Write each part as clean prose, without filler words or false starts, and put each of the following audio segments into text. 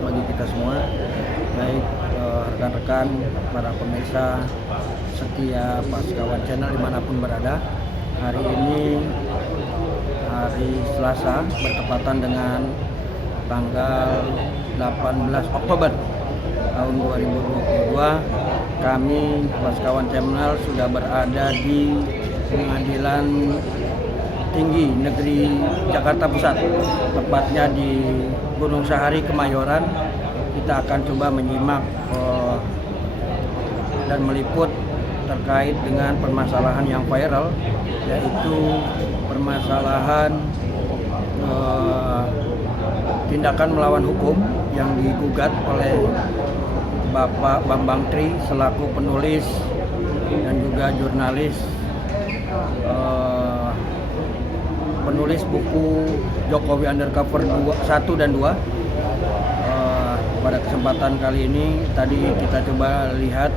bagi kita semua, baik rekan-rekan, para pemirsa setia Paskawan Channel dimanapun berada. Hari ini hari Selasa bertepatan dengan tanggal 18 Oktober tahun 2022. Kami Paskawan Channel sudah berada di Pengadilan Tinggi Negeri Jakarta Pusat, tepatnya di Gunung Sahari, Kemayoran. Kita akan coba menyimak dan meliput terkait dengan permasalahan yang viral, yaitu permasalahan tindakan melawan hukum yang digugat oleh Bapak Bambang Tri selaku penulis dan juga jurnalis, penulis buku Jokowi Undercover 1 dan 2. Pada kesempatan kali ini tadi kita coba lihat,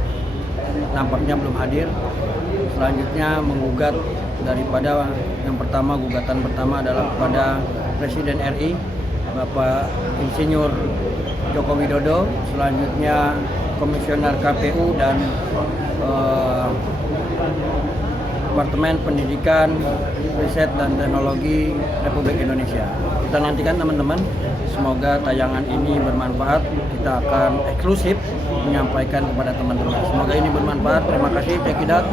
nampaknya belum hadir. Selanjutnya menggugat daripada yang pertama, gugatan pertama adalah kepada Presiden RI Bapak Insinyur Joko Widodo, selanjutnya Komisioner KPU dan Departemen Pendidikan, Riset dan Teknologi Republik Indonesia. Kita nantikan teman-teman, semoga tayangan ini bermanfaat. Kita akan eksklusif menyampaikan kepada teman-teman. Semoga ini bermanfaat. Terima kasih, check it out.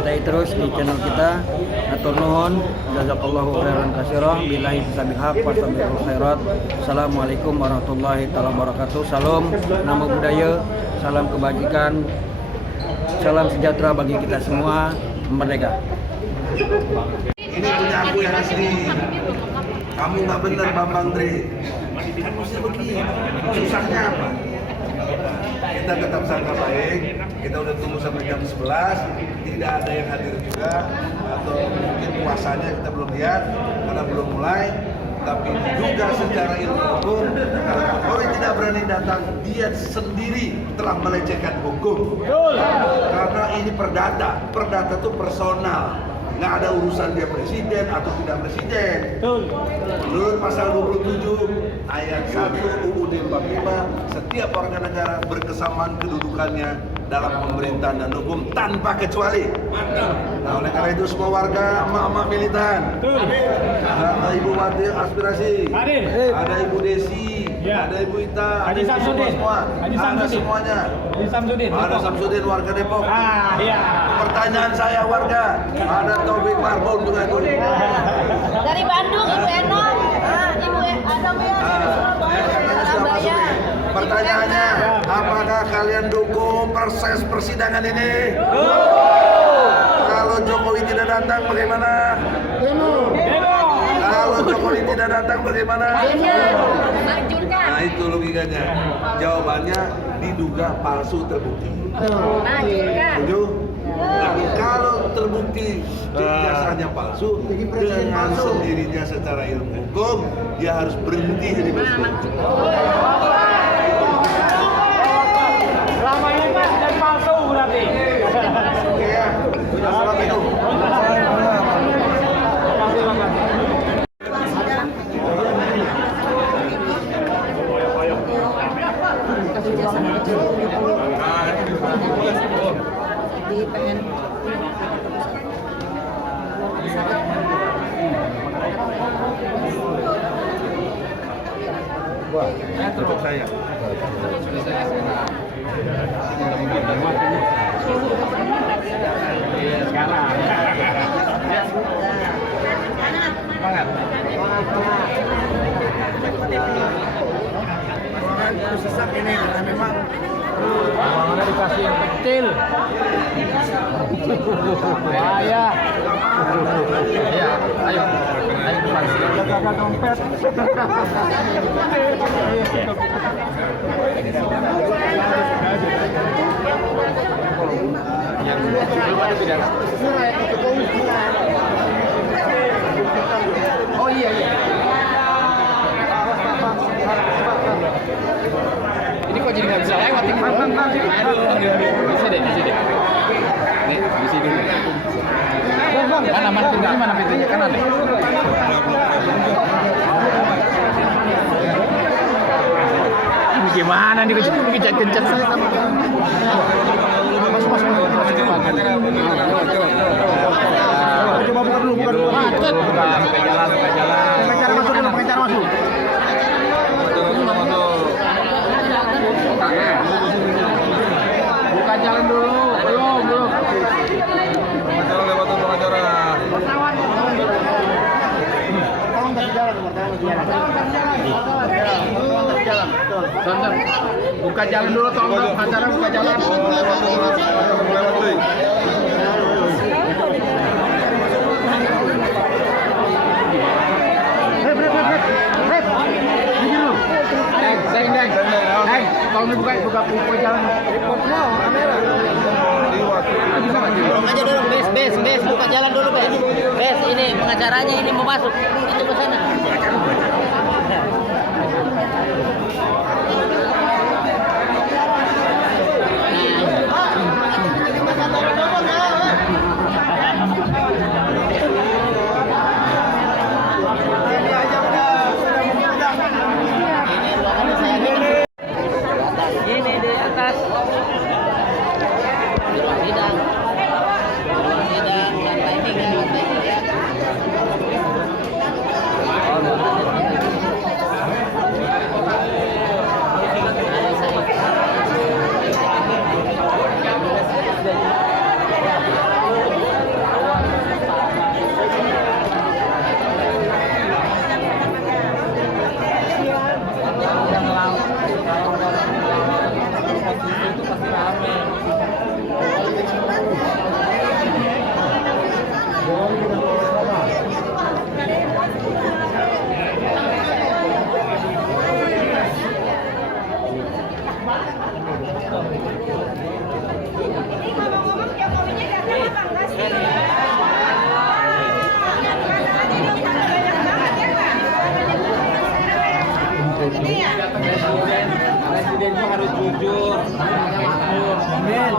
Stay terus di channel kita. Atur nuhun, jazakallahu khairan katsira, billahi taufiq haq, wassalamu'alaikum khairat. Assalamualaikum warahmatullahi wabarakatuh. Salam namo budaya, salam kebajikan, salam sejahtera bagi kita semua. Merdeka. Ini punya aku yang asli. Kamu nggak benar Bambang Tri. Kan mesti begini. Susahnya apa? Kita tetap sangka baik. Kita udah tunggu sampai jam 11. Tidak ada yang hadir juga. Atau mungkin puasanya kita belum lihat karena belum mulai. Tapi juga secara ilmu hukum, kalau Kapolri tidak berani datang, dia sendiri telah melecehkan hukum. Karena ini perdata itu personal, nggak ada urusan dia presiden atau tidak presiden. Menurut pasal 27 ayat 1 UUD 45, setiap warga negara berkesamaan kedudukannya dalam pemerintahan dan hukum tanpa kecuali. Nah, oleh karena itu semua warga, emak-emak militan, ada Ibu Wati Aspirasi, ada Ibu Desi, ada Ibu Ita, ada Ibu semua, ada semuanya. Ada Samsudin warga Depok. Pertanyaan saya warga, ada Taufik Marbun juga itu. Dari Bandung, Ibu Enon, Ibu Adam ya. Pertanyaannya, apakah kalian dukung proses persidangan ini? Kalau Jokowi tidak datang bagaimana? Kalau Jokowi tidak datang bagaimana? Nah, itu logikanya. Jawabannya diduga palsu terbukti. Setuju? Nah, kalau terbukti ijazahnya palsu, dengan sendirinya secara ilmu hukum dia harus berhenti jadi presiden. Selama ini Pak jadi palsu berarti. Oke ya. Assalamualaikum. Untuk saya. Sekarang. Semangat. Sesak ini karena memang Mana dikasih yang kecil. Bahaya. Ya, ayo. Ayo depan sini. Jaga dompet. Yang belum ada pidana. Oh iya iya. Ini kok jadi nggak bisa lewat ini? Aduh, bisa deh. Nih, di sini dulu. Mana pintunya? Mana pintunya? Kanan deh. Gimana nih kencet-kencet saya sama. Masuk. Coba buka dulu. Buka jalan. Pengacara masuk. Buka jalan dulu. Belum. Tonton, buka jalan dulu tolong pengacara buka jalan. Tolong buka jalan. Aja dulu, Bes, buka jalan dulu, Bes. Bes, ini pengacaranya ini mau masuk. Itu ke sana. Ini di atas. Tidak,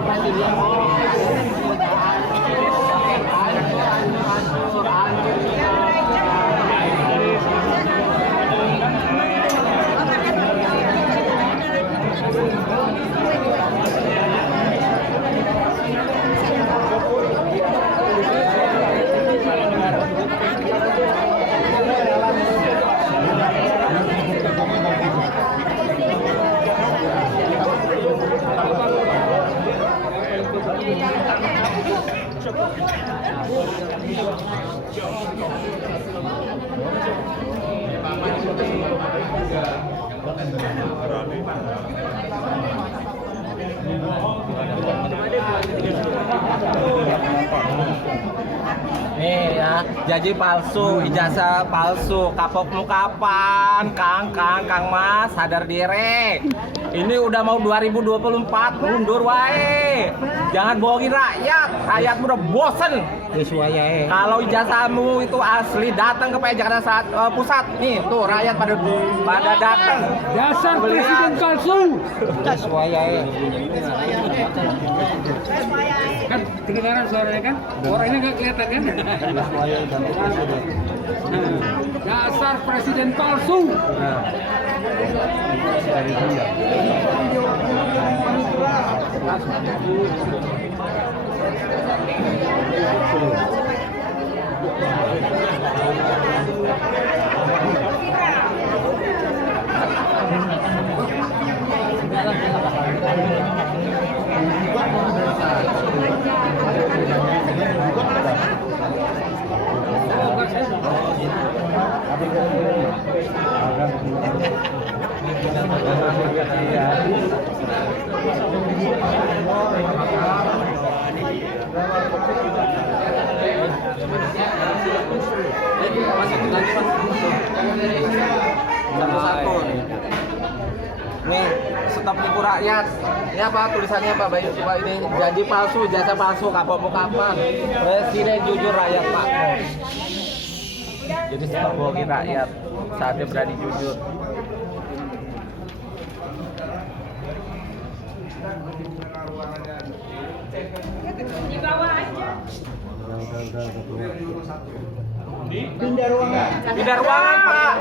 lantai 'Nih ya, janji palsu, ijazah palsu, kapokmu kapan? Kang Mas, sadar diri. Ini udah mau 2024, mundur wae. Jangan bohongin rakyat udah bosen. Kalau ijazahmu itu asli, datang ke Jakarta Pusat. Nih, tuh rakyat pada datang. Dasar presiden palsu. Kan kedengaran suaranya kan? Orangnya nggak kelihatan kan? Dasar presiden palsu. Satu-satu. Nih, stop nipu rakyat. Ini apa tulisannya Pak Bayu? Pak ini janji palsu, jasa palsu, kapokmu kapan? Presiden jujur rakyat Pak. Jadi stop bohongin rakyat. Saatnya berani jujur. Di bawah aja. Pindah ruangan Pak.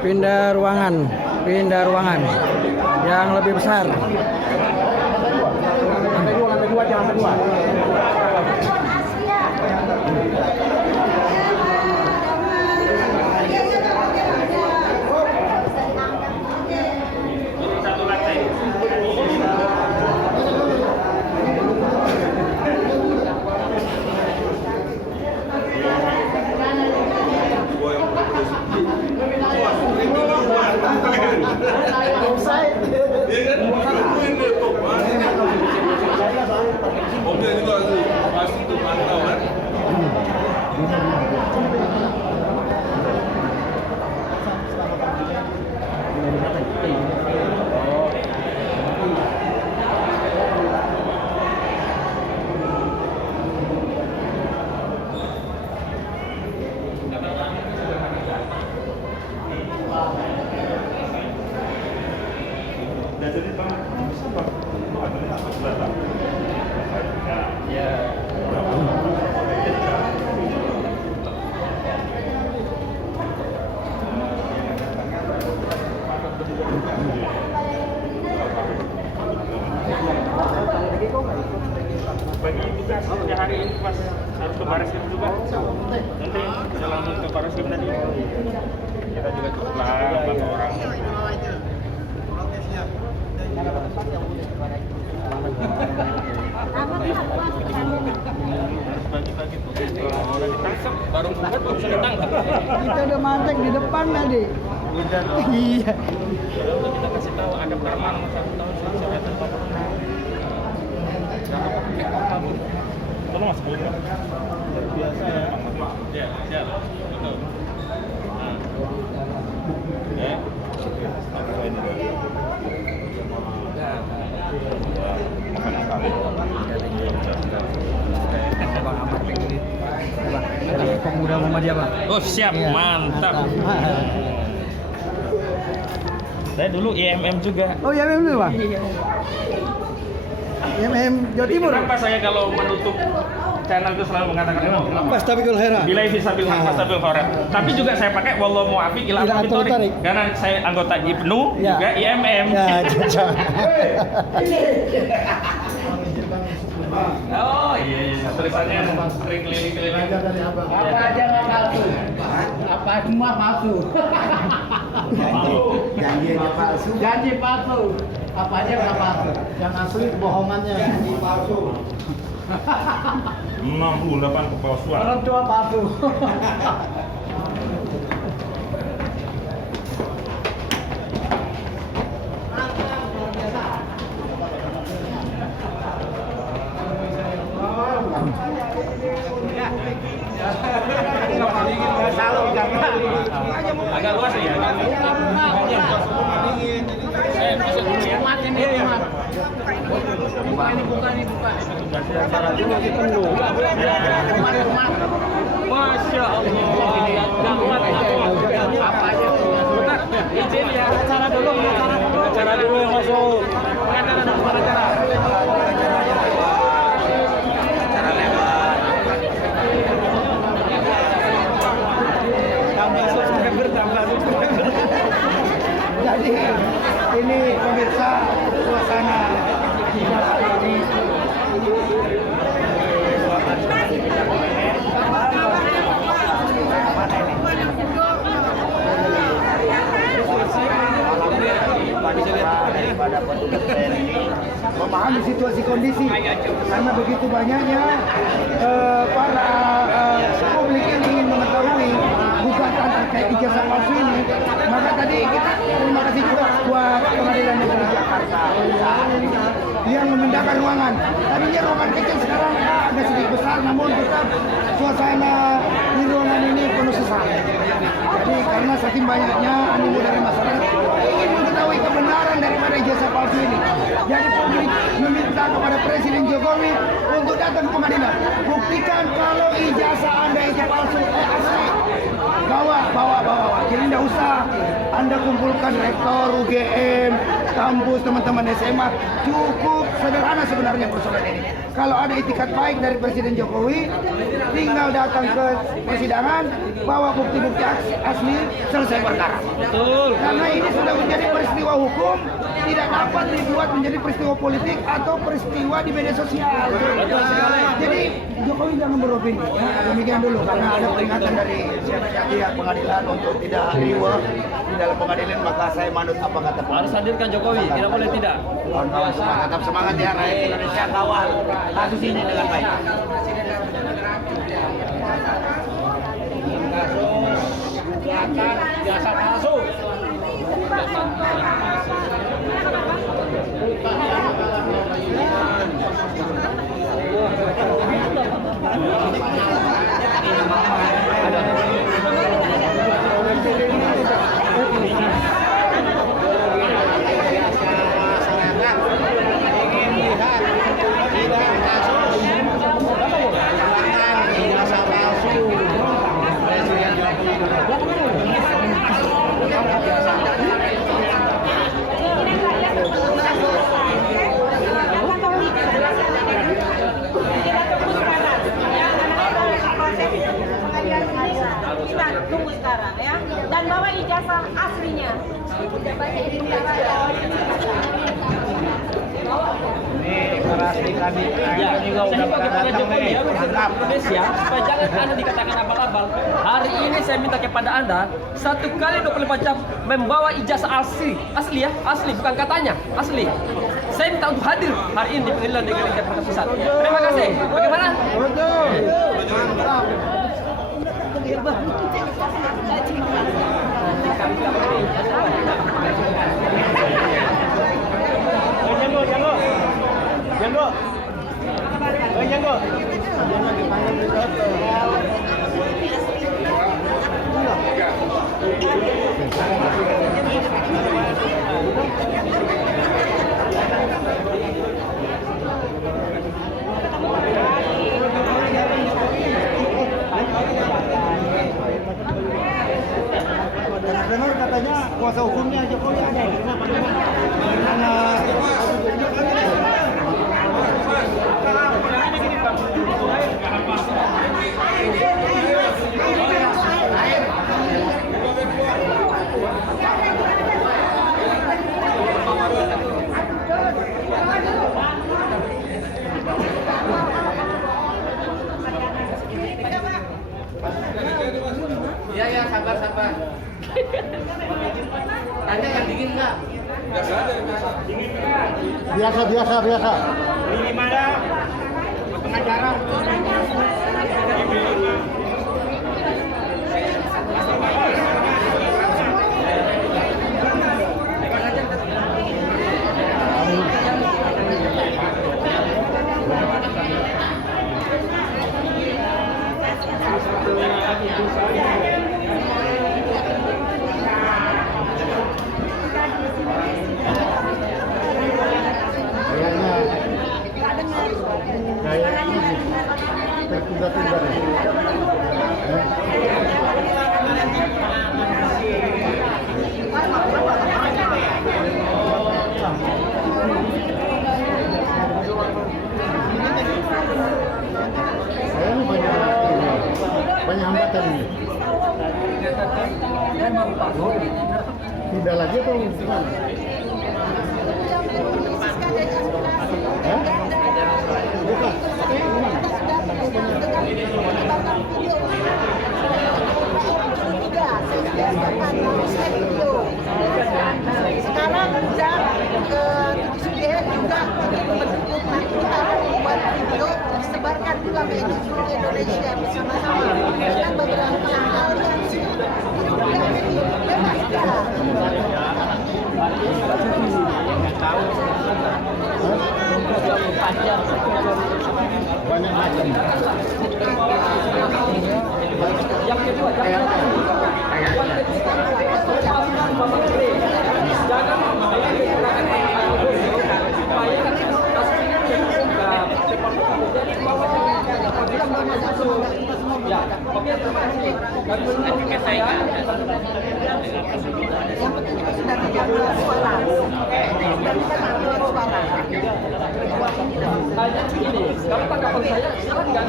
Pindah ruangan yang lebih besar. Lantai dua. Omnya juga pasti tuh mantau kan. Bagi kita setiap hari ini pas harus ke Bariskim juga, nanti bisa langsung ke Bariskim tadi. Kita juga cukup lah bantu orang. Bagi-bagi tuh. Kalau udah ditangkap, baru bisa ditangkap. Kita udah mantek di depan tadi. Udah. Iya. Kita kasih tahu ada perman 1 tahun saya tanpa tolong mas sebelumnya biasa ya. Ya, siap. Betul. Nah. Ya. Makan sekali. Pemuda Muhammadiyah, Bang. Oh, siap. Iya, Mantap. Saya dulu IMM juga. Oh, ya memang Bang. Iya. IMM Jawa Timur. Kenapa saya kalau menutup channel itu selalu mengatakan Fastabiqul khairat. Bilai fisabil fastabil khairat. Tapi juga saya pakai wallahu muwaffiq ila aqwamit thoriq. Karena saya anggota IPNU Ya. juga IMM. Ya, cocok. Oh iya, tulisannya sering keliling-keliling. Apa aja nggak palsu? Apa semua palsu? Janji palsu. Janji palsu. Apa aja nggak palsu? Yang asli bohongannya. Janji palsu. 68 kepalsuan. Orang tua palsu. Agak luas ya. Saya masuk dulu ya. Masya Allah. Apa aja? Bentar, izin ya. Acara dulu yang masuk. Pengacara. Jadi ini pemirsa suasana ini. Memahami situasi kondisi karena begitu banyaknya para publik yang ingin mengetahui gugatan terkait ijazah palsu ini, maka tadi kita terima kasih juga buat Pengadilan Negeri Jakarta yang memindahkan ruangan. Tadinya ruangan kecil, sekarang agak sedikit besar, namun tetap suasana di ruangan ini penuh sesak. Jadi karena saking banyaknya animo dari masyarakat ingin mengetahui kebenaran daripada ijazah palsu ini, jadi publik meminta kepada Presiden Jokowi untuk datang ke pengadilan, buktikan kalau ijazah Anda itu palsu asli. bawa. Jadi tidak usah Anda kumpulkan rektor, UGM, kampus, teman-teman SMA. Cukup sederhana sebenarnya persoalan ini. Kalau ada itikat baik dari Presiden Jokowi, tinggal datang ke persidangan, bawa bukti-bukti asli, selesai perkara. Betul. Karena ini sudah menjadi peristiwa hukum, tidak dapat dibuat menjadi peristiwa politik atau peristiwa di media sosial. Betul sekali. Jadi Jokowi jangan beropini. Demikian dulu, karena ada peringatan dari pihak pengadilan untuk tidak riweuh di dalam pengadilan, maka saya manut apa kata Pak. Harus hadirkan Jokowi, tidak boleh tidak. Tetap semangat ya, rakyat Indonesia kawal kasus ini dengan baik. Jasa palsu. Kita tunggu sekarang ya, dan bawa ijazah aslinya. Nih, para asli tadi juga udah pada datang nih. Mantap. Indonesia, supaya jangan Anda dikatakan abal-abal. Hari ini saya minta kepada Anda 1 kali 24 jam membawa ijazah asli ya, asli bukan katanya, asli. Saya minta untuk hadir hari ini di Pengadilan Negeri Jakarta Pusat. Terima kasih. Bagaimana? Betul. Dengar katanya kuasa hukumnya Jokowi ada. Ya, sabar. Tanya yang dingin nggak? Biasa. Ini mana? Pengacara. Tertunda-tunda. Saya ini banyak hambatan ini. Tidak lagi atau gimana? Bukan. Sekarang udah sudah juga bentuk nanti kita buat video disebarkan juga ke seluruh Indonesia bersama-sama dengan beberapa hal yang sudah bebas. Banyak macam. Yang kedua, jangan Ya, oke, terima kasih. Yang penting kita sudah 13 suara. Sudah bisa 13 suara. Hanya begini, kalau tanggapan saya silakan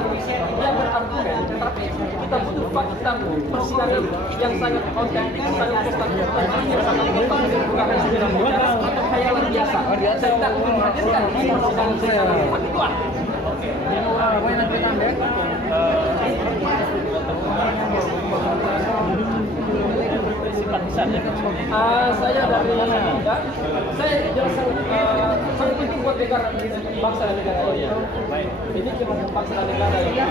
yang berargumen, tetapi kita butuh fakta persidangan yang sangat otentik, sangat bukan persidangan biasa atau khayalan biasa. Saya tidak menghadirkan persidangan secara faktual. Saya dari Anda, saya jelaskan sangat penting buat negara, bangsa dan negara ini. Ini cuma bangsa dan negara ini.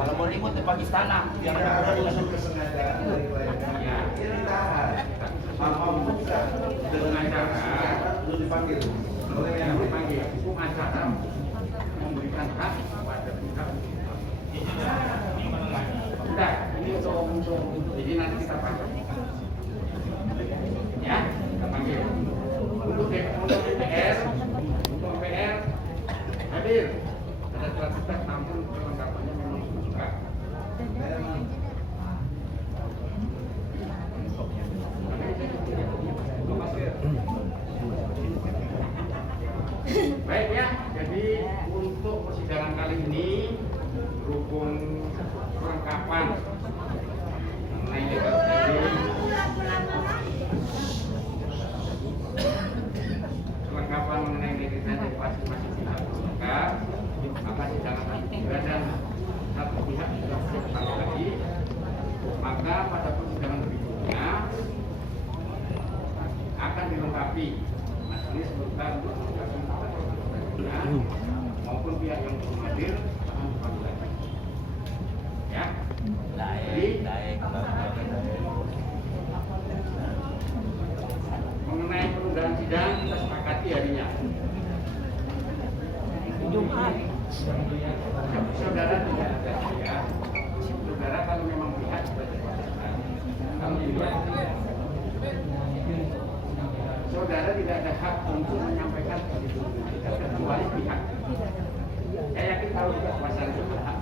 Kalau mau ribut di Pakistan, biar ada kesengajaan dari kliennya. Ini ditahan. Mau buka dengan cara lu dipanggil. Oleh yang dipanggil, hukum acara memberikan hak kepada pihak. Sudah, ini untuk jadi nanti kita panggil. Ya, kita panggil. Untuk DPR, untuk PR hadir. Ada surat tugas namun perlengkapannya memang suka. Baik ya, jadi untuk persidangan kali ini berhubung perlengkapan mengenai legal standing, perlengkapan mengenai legal standing masing-masing pihak lengkap, maka sidang akan juga dan satu pihak sudah bertambah lagi, maka pada persidangan berikutnya akan dilengkapi majelis berkah maupun pihak yang belum hadir akan dipanggil lagi. Ya. Jadi mengenai penundaan sidang kita sepakati harinya. Jumat. Saudara tidak ada ya. Saudara kalau memang pihak sudah dipastikan. Kalau tidak, saudara tidak ada hak untuk menyampaikan kecuali pihak. Saya yakin tahu juga kuasa itu hak.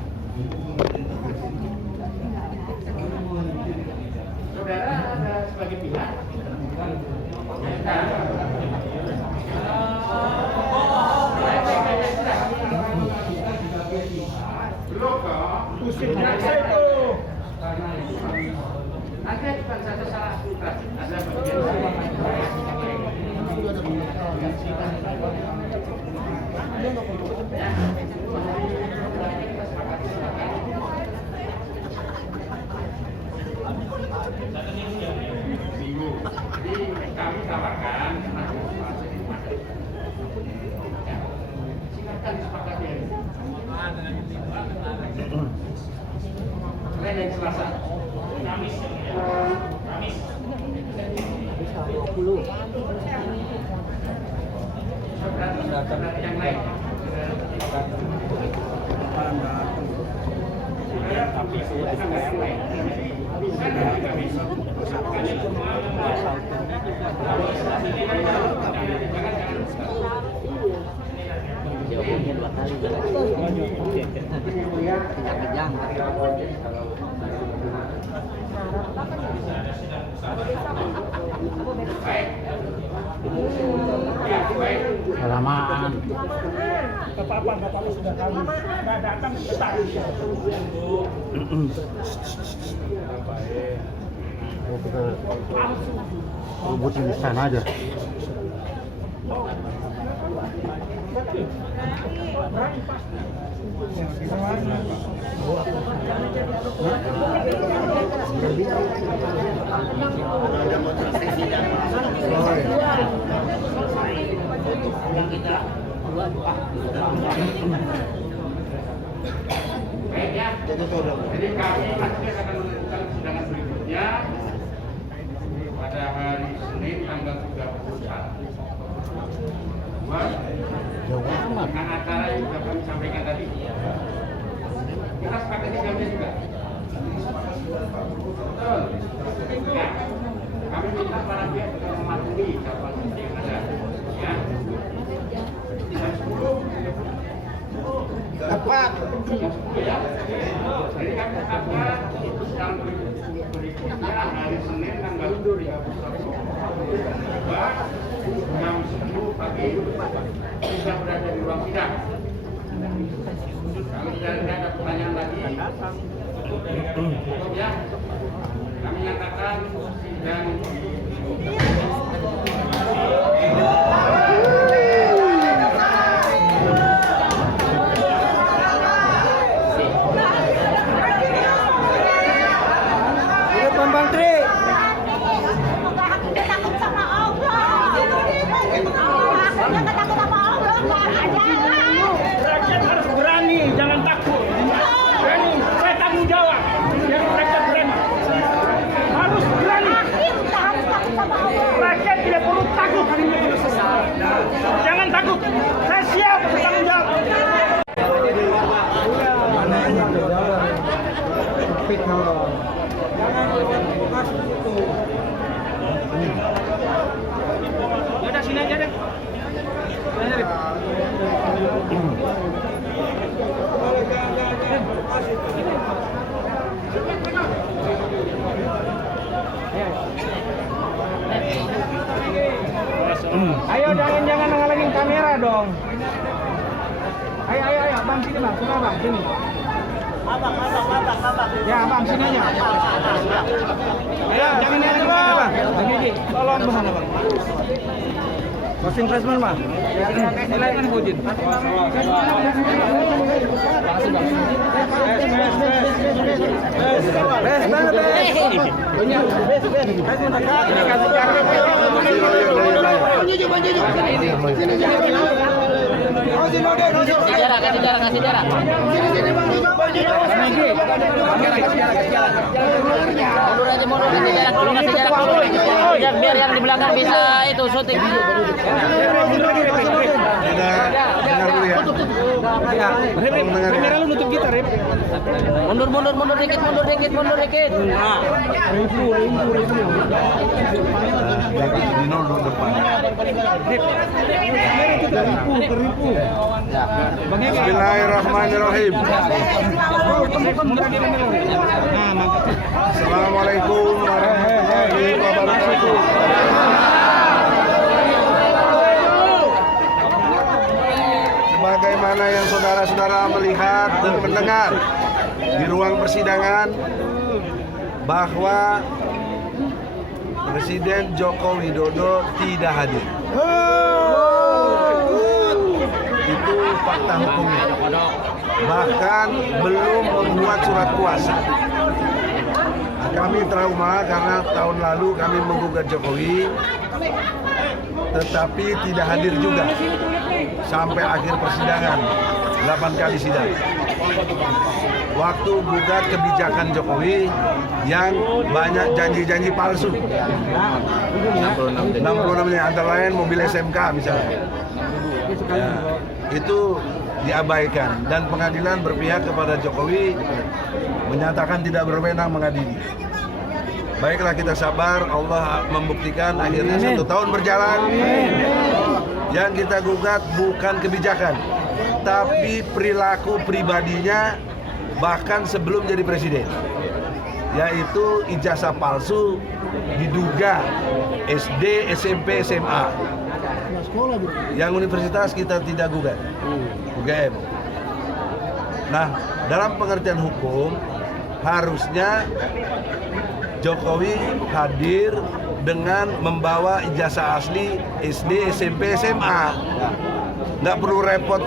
Jawabnya 2 kali. Kejang-kejang. Kelamaan. Bapak sudah tahu. Nggak datang besar. Rubutin di sana aja. Jadi kami akan melakukan persidangan berikutnya pada hari Senin tanggal 31. Dengan acara yang sudah kami sampaikan tadi. Kita sepakat di jamnya juga. Betul. Ya. Kami minta para pihak untuk mematuhi jadwal yang ada. Ya. Jam 10. Tepat. Jam 10 ya. Jadi kami tetapkan sidang berikutnya hari Senin tanggal 31. Jam 10 pagi bisa berada di ruang sidang. Kami tidak ada pertanyaan lagi. Cukup ya. Kami nyatakan sidang Bambang Tri. Rakyat harus berani, jangan takut. Berani, saya tanggung jawab. Biar rakyat berani. Harus berani. Rakyat tidak perlu takut. Jangan takut. Saya siap bertanggung jawab. Yaudah sini aja deh. Ayo jangan ngalangin kamera dong. Ayo, bang sini bang, sini bang, sini. Abang. Ya bang, sini aja. Ayo, jangan ngalangin kamera bang. Bang Gigi, tolong bang, bang. Masing freshman mah. Silakan Bujin. Kasih jarak. Mundur aja, kasih jarak dulu. Biar yang di belakang bisa itu syuting. Kamera lu nutup kita, Rip. Mundur dikit. Bismillahirrahmanirrahim. Assalamualaikum warahmatullahi wabarakatuh. Sebagaimana yang saudara-saudara melihat dan mendengar, di ruang persidangan bahwa Presiden Joko Widodo tidak hadir. Itu fakta hukumnya. Bahkan belum membuat surat kuasa. Kami trauma karena tahun lalu kami menggugat Jokowi, tetapi tidak hadir juga sampai akhir persidangan, 8 kali sidang. Waktu gugat kebijakan Jokowi yang banyak janji-janji palsu. 66 antara lain mobil SMK misalnya. Ya, itu diabaikan dan pengadilan berpihak kepada Jokowi menyatakan tidak berwenang mengadili. Baiklah, kita sabar, Allah membuktikan. Akhirnya 1 tahun berjalan. Yang kita gugat bukan kebijakan, tapi perilaku pribadinya bahkan sebelum jadi presiden, yaitu ijazah palsu diduga SD, SMP, SMA. Yang universitas kita tidak gugat, UGM. Nah, dalam pengertian hukum harusnya Jokowi hadir dengan membawa ijazah asli SD, SMP, SMA. Nggak perlu repot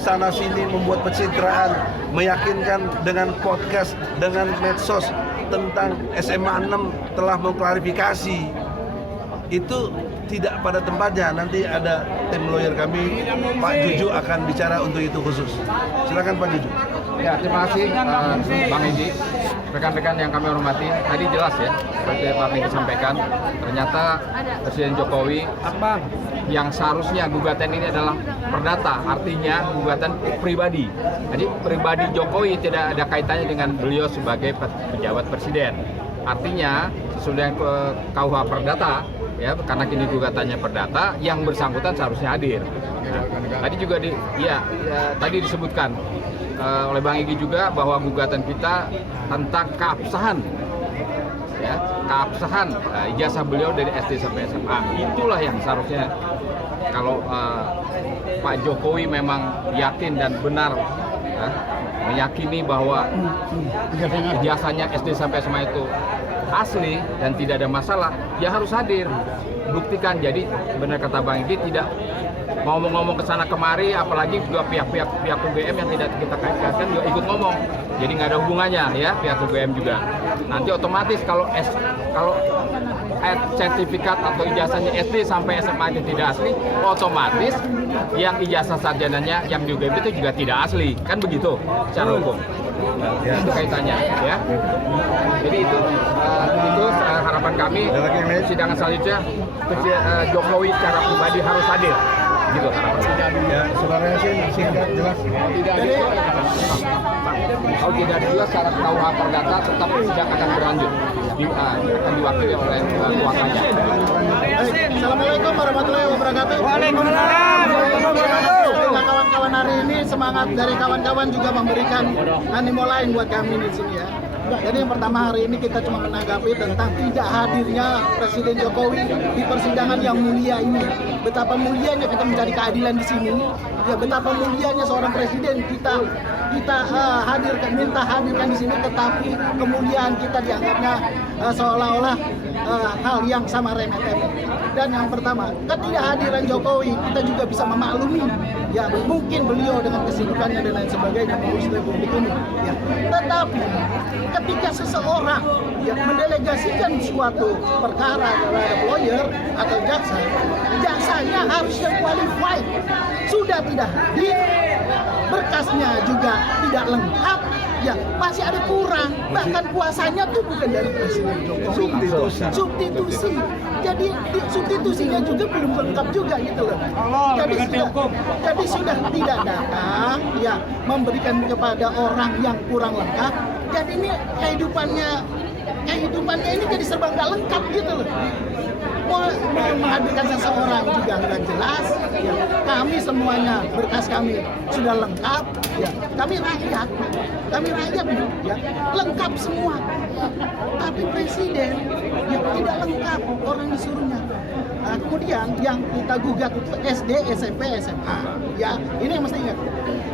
sana sini membuat pencitraan, meyakinkan dengan podcast, dengan medsos tentang SMA 6 telah mengklarifikasi. Itu tidak pada tempatnya. Nanti ada tim lawyer kami, Pak Juju akan bicara untuk itu khusus. Silakan Pak Juju. Ya, terima kasih Bang Edi. Rekan-rekan yang kami hormati, tadi jelas ya, seperti Pak Edi sampaikan, ternyata Presiden Jokowi yang seharusnya gugatan ini adalah perdata, artinya gugatan pribadi. Jadi pribadi Jokowi tidak ada kaitannya dengan beliau sebagai pejabat presiden. Artinya sesudah KUH perdata, ya, karena kini gugatannya perdata, yang bersangkutan seharusnya hadir. Nah, tadi juga tadi disebutkan oleh Bang Igi juga bahwa gugatan kita tentang keabsahan, ya, keabsahan ijazah beliau dari SD sampai SMA. Itulah yang seharusnya kalau Pak Jokowi memang yakin dan benar, ya, meyakini bahwa ijazahnya SD sampai SMA itu asli dan tidak ada masalah, ya harus hadir, buktikan. Jadi benar kata Bang Igi, tidak ngomong-ngomong ke sana kemari, apalagi juga pihak UGM yang tidak kita kaitkan juga ikut ngomong. Jadi nggak ada hubungannya ya pihak UGM juga. Nanti otomatis kalau sertifikat atau ijazahnya SD sampai SMA itu tidak asli, otomatis yang ijazah sarjananya yang di UGM itu juga tidak asli, kan begitu secara hukum. Ya, itu kaitannya ya. Jadi itu harapan kami persidangan selanjutnya Jokowi secara pribadi harus hadir. Gitu harapan. Ya, saudara Yasin, singkat jelas. Kalau tidak jelas secara KUH perdata, tetap sidang akan berlanjut. Akan diwakili oleh kuasanya. Assalamualaikum warahmatullahi wabarakatuh. Waalaikumsalam warahmatullahi wabarakatuh. Kawan-kawan, hari ini semangat dari kawan-kawan juga memberikan animo lain buat kami di sini ya. Jadi yang pertama, hari ini kita cuma menanggapi tentang tidak hadirnya Presiden Jokowi di persidangan yang mulia ini. Betapa mulianya kita mencari keadilan di sini. Ya, betapa mulianya seorang presiden kita hadirkan di sini, tetapi kemuliaan kita dianggapnya seolah-olah hal yang sama remeh-temeh. Dan yang pertama, ketidakhadiran Jokowi kita juga bisa memaklumi. Ya, mungkin beliau dengan kesibukannya dan lain sebagainya mengurus Republik ini. Ya, tetapi ketika seseorang yang mendelegasikan suatu perkara terhadap lawyer atau jaksa, jaksanya harusnya qualified, sudah tidak hadir, berkasnya juga tidak lengkap, ya masih ada kurang, bahkan kuasanya tuh bukan dari Presiden Jokowi, substitusi. Jadi substitusinya juga belum lengkap juga gitu loh. Jadi sudah tidak datang, ya memberikan kepada orang yang kurang lengkap. Jadi ini kehidupannya ini jadi serba nggak lengkap gitu loh. mau menghadirkan seseorang juga nggak jelas. Ya. Kami semuanya berkas kami sudah lengkap. Ya. Kami rakyat ya, lengkap semua. Tapi presiden ya tidak lengkap orang disuruhnya. Nah, kemudian yang kita gugat itu SD, SMP, SMA. Ya, ini yang mesti ingat.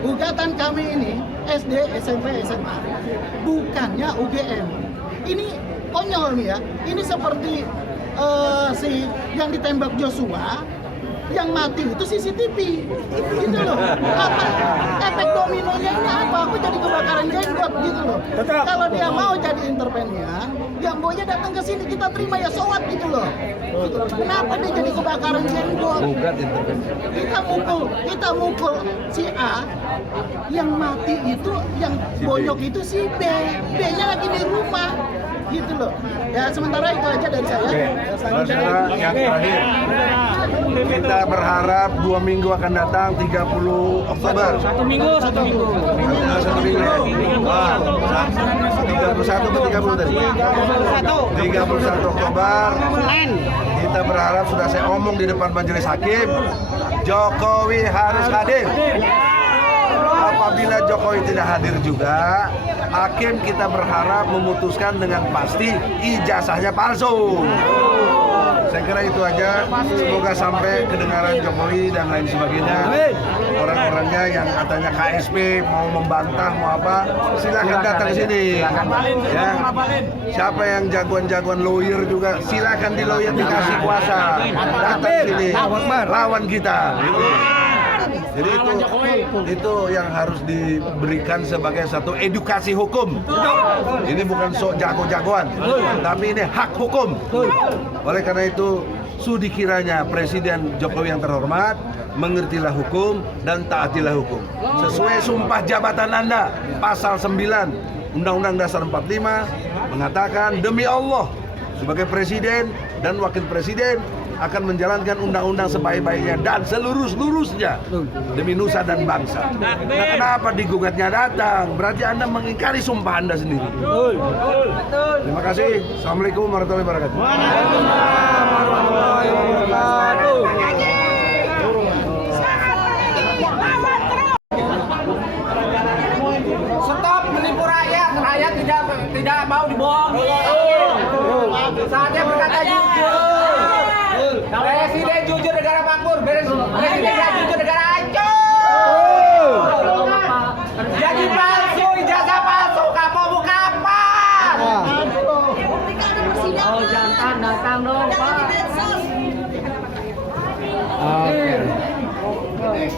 Gugatan kami ini SD, SMP, SMA, bukannya UGM. Ini konyol nih ya. Ini seperti si yang ditembak Joshua, yang mati itu CCTV, gitu loh. Apa efek dominonya ini apa? Aku jadi kebakaran jenggot gitu loh. Kalau dia mau jadi intervenian, ya mboknya datang ke sini kita terima ya sowat gitu loh. Gitu. Kenapa dia jadi kebakaran jenggot? Kita mukul si A, yang mati itu, yang bonyok itu si B, B-nya lagi di rumah. Gitu loh. Ya sementara itu aja dari saya. Saudara, yang terakhir, kita berharap 2 minggu akan datang 30 Oktober. 1 minggu. 1 minggu. Wah, 31 ke 30 tadi. 31 Oktober. Kita berharap, sudah saya omong di depan majelis hakim, Jokowi harus hadir. Apabila Jokowi tidak hadir juga, hakim kita berharap memutuskan dengan pasti ijazahnya palsu. Saya kira itu aja. Semoga sampai kedengaran Jokowi dan lain sebagainya. Orang-orangnya yang katanya KSP mau membantah mau apa, silakan datang ke sini. Ya. Siapa yang jagoan-jagoan lawyer juga, silakan di lawyer dikasih kuasa. Datang ke sini, lawan kita. Jadi itu yang harus diberikan sebagai satu edukasi hukum. Ini bukan sok jago-jagoan, tapi ini hak hukum. Oleh karena itu, sudi kiranya Presiden Jokowi yang terhormat mengertilah hukum dan taatilah hukum. Sesuai sumpah jabatan Anda, pasal 9 Undang-Undang Dasar 45 mengatakan, demi Allah, sebagai Presiden dan Wakil Presiden akan menjalankan undang-undang sebaik-baiknya dan seluruh-seluruhnya demi nusa dan bangsa. Nah, kenapa digugatnya datang? Berarti Anda mengingkari sumpah Anda sendiri. Terima kasih. Assalamualaikum warahmatullahi wabarakatuh. Stop menipu rakyat. Rakyat tidak mau dibohongi. Saatnya berkata jujur. Presiden jujur, negara makmur. Presiden tidak jujur, negara hancur. Jadi palsu, ijazah palsu, kamu kapan? Oh, jangan datang dong, Pak. Oke.